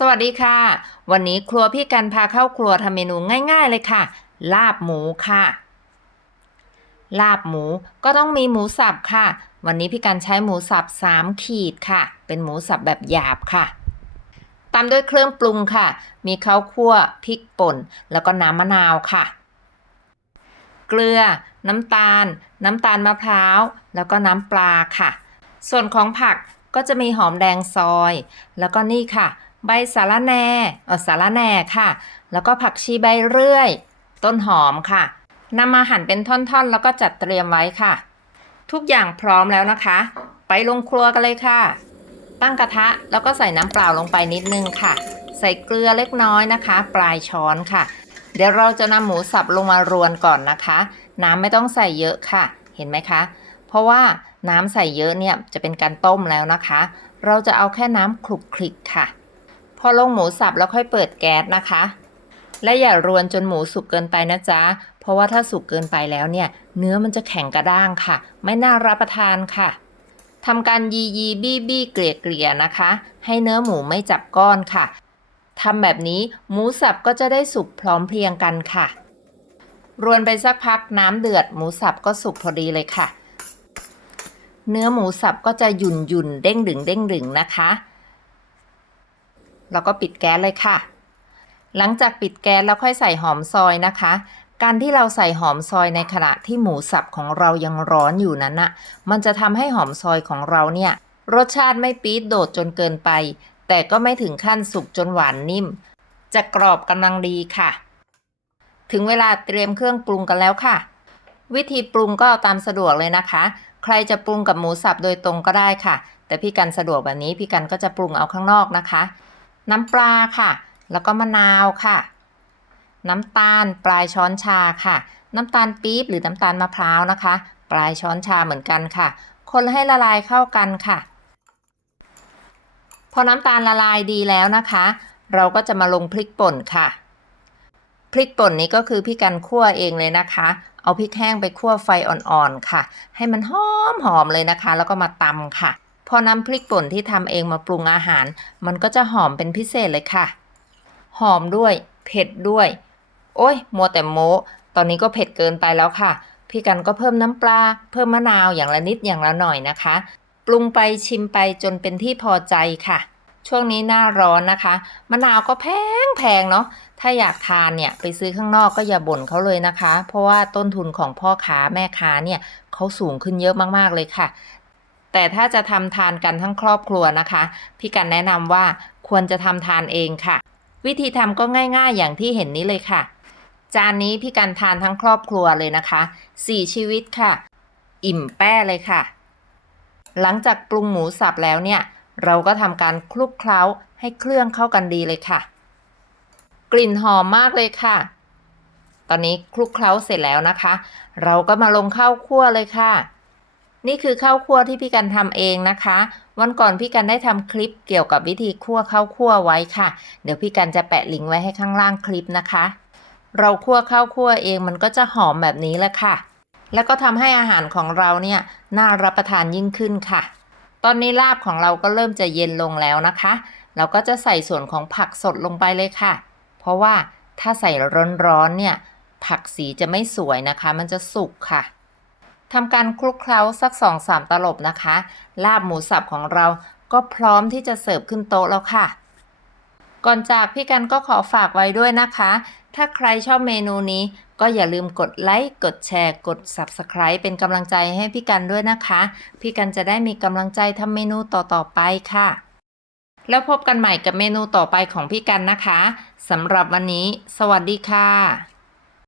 สวัสดีค่ะ วันนี้ครัวพี่กันพาเข้าครัวทำเมนูง่าย ๆ เลยค่ะ ลาบหมูค่ะ ลาบหมูก็ต้องมีหมูสับค่ะ วันนี้พี่กันใช้หมูสับ3ขีดค่ะ เป็นหมูสับแบบหยาบค่ะตามด้วยเครื่องปรุงค่ะ มีข้าวคั่วพริกป่น แล้วก็น้ำมะนาวค่ะ เกลือ น้ำตาล น้ำตาลมะพร้าว แล้วก็น้ำปลาค่ะ ส่วนของผักก็จะมีหอมแดงซอย แล้วก็นี่ค่ะ ใบสาระแหน่เออสาระแหน่ค่ะ แล้วก็ผักชีใบเรื่อย ต้นหอมค่ะนำมาหั่นเป็นท่อนๆ แล้วก็จัดเตรียมไว้ค่ะ ทุกอย่างพร้อมแล้วนะคะ ไปลงครัวกันเลยค่ะ ตั้งกระทะแล้วก็ใส่น้ำเปล่าลงไปนิดนึงค่ะ ใส่เกลือเล็กน้อยนะคะ ปลายช้อนค่ะ เดี๋ยวเราจะนำหมูสับลงมารวนก่อนนะคะ น้ำไม่ต้องใส่เยอะค่ะ เห็นไหมคะ เพราะว่าน้ำใส่เยอะเนี่ยจะเป็นการต้มแล้วนะคะ เราจะเอาแค่น้ำคลุกคลิกค่ะ พอลงหมูสับแล้วค่อยเปิดแก๊สนะคะ และอย่ารวนจนหมูสุกเกินไปนะจ๊ะ เพราะว่าถ้าสุกเกินไปแล้วเนี่ย เนื้อมันจะแข็งกระด้างค่ะ ไม่น่ารับประทานค่ะทำการยียีบี้บี้เกลี่ยเกลี่ยนะคะ ให้เนื้อหมูไม่จับก้อนค่ะทำแบบนี้หมูสับก็จะได้สุกพร้อมเพรียงกันค่ะ รวนไปสักพักน้ำเดือดหมูสับก็สุกพอดีเลยค่ะ เนื้อหมูสับก็จะหยุ่นหยุ่นเด้งดึงเด้งดึงนะคะ เราก็ปิดแก๊สเลยค่ะ หลังจากปิดแก๊สแล้วค่อยใส่หอมซอยนะคะ การที่เราใส่หอมซอยในขณะที่หมูสับของเรายังร้อนอยู่นั้นน่ะมันจะทำให้หอมซอยของเราเนี่ย รสชาติไม่ปี๊ดโดดจนเกินไป แต่ก็ไม่ถึงขั้นสุกจนหวานนิ่ม จะกรอบกำลังดีค่ะ ถึงเวลาเตรียมเครื่องปรุงกันแล้วค่ะ วิธีปรุงก็เอาตามสะดวกเลยนะคะ ใครจะปรุงกับหมูสับโดยตรงก็ได้ค่ะ แต่พี่กันสะดวกแบบนี้พี่กันก็จะปรุงเอาข้างนอกนะคะ น้ำปลาค่ะ แล้วก็มะนาวค่ะ น้ำตาลปลายช้อนชาค่ะ น้ำตาลปี๊บหรือน้ำตาลมะพร้าวนะคะ ปลายช้อนชาเหมือนกันค่ะ คนให้ละลายเข้ากันค่ะ พอน้ำตาลละลายดีแล้วนะคะ เราก็จะมาลงพริกป่นค่ะ พริกป่นนี้ก็คือพี่กันคั่วเองเลยนะคะ เอาพริกแห้งไปคั่วไฟอ่อนๆค่ะ ให้มันหอมหอมๆเลยนะคะ แล้วก็มาตำค่ะ พอน้ำพริกป่นที่ทำเองมาปรุงอาหาร มันก็จะหอมเป็นพิเศษเลยค่ะ หอมด้วย เผ็ดด้วย โอ้ย มัวแต่โมตอนนี้ก็เผ็ดเกินไปแล้วค่ะ พี่กันก็เพิ่มน้ำปลา เพิ่มมะนาวอย่างละนิดอย่างละหน่อยนะคะ ปรุงไปชิมไปจนเป็นที่พอใจค่ะ ช่วงนี้หน้าร้อนนะคะ มะนาวก็แพงแพงเนาะ ถ้าอยากทานเนี่ยไปซื้อข้างนอกก็อย่าบ่นเขาเลยนะคะ เพราะว่าต้นทุนของพ่อค้าแม่ค้าเนี่ยเขาสูงขึ้นเยอะมากๆเลยค่ะ แต่ถ้าจะทำทานกันทั้งครอบครัวนะคะ พี่กันแนะนำว่าควรจะทำทานเองค่ะ วิธีทำก็ง่ายๆอย่างที่เห็นนี้เลยค่ะ จานนี้พี่กันทานทั้งครอบครัวเลยนะคะ4ชีวิตค่ะ อิ่มแป้เลยค่ะ หลังจากปรุงหมูสับแล้วเนี่ย เราก็ทำการคลุกเคล้าให้เครื่องเข้ากันดีเลยค่ะ กลิ่นหอมมากเลยค่ะ ตอนนี้คลุกเคล้าเสร็จแล้วนะคะ เราก็มาลงข้าวคั่วเลยค่ะ นี่คือข้าวคั่วที่พี่กันทำเองนะคะ วันก่อนพี่กันได้ทำคลิปเกี่ยวกับวิธีคั่วข้าวคั่วไว้ค่ะ เดี๋ยวพี่กันจะแปะลิงก์ไว้ให้ข้างล่างคลิปนะคะ เราคั่วข้าวคั่วเองมันก็จะหอมแบบนี้แหละค่ะ แล้วก็ทำให้อาหารของเราเนี่ยน่ารับประทานยิ่งขึ้นค่ะ ตอนนี้ลาบของเราก็เริ่มจะเย็นลงแล้วนะคะ เราก็จะใส่ส่วนของผักสดลงไปเลยค่ะ เพราะว่าถ้าใส่ร้อนๆเนี่ยผักสีจะไม่สวยนะคะ มันจะสุกค่ะ ทำการคลุกเคล้าสักสองสามตลบนะคะ ลาบหมูสับของเราก็พร้อมที่จะเสิร์ฟขึ้นโต๊ะแล้วค่ะ ก่อนจากพี่กันก็ขอฝากไว้ด้วยนะคะ ถ้าใครชอบเมนูนี้ก็อย่าลืมกดไลค์ กดแชร์ กด Subscribe เป็นกำลังใจให้พี่กันด้วยนะคะ พี่กันจะได้มีกำลังใจทำเมนูต่อๆไปค่ะ แล้วพบกันใหม่กับเมนูต่อไปของพี่กันนะคะสำหรับวันนี้ สวัสดีค่ะ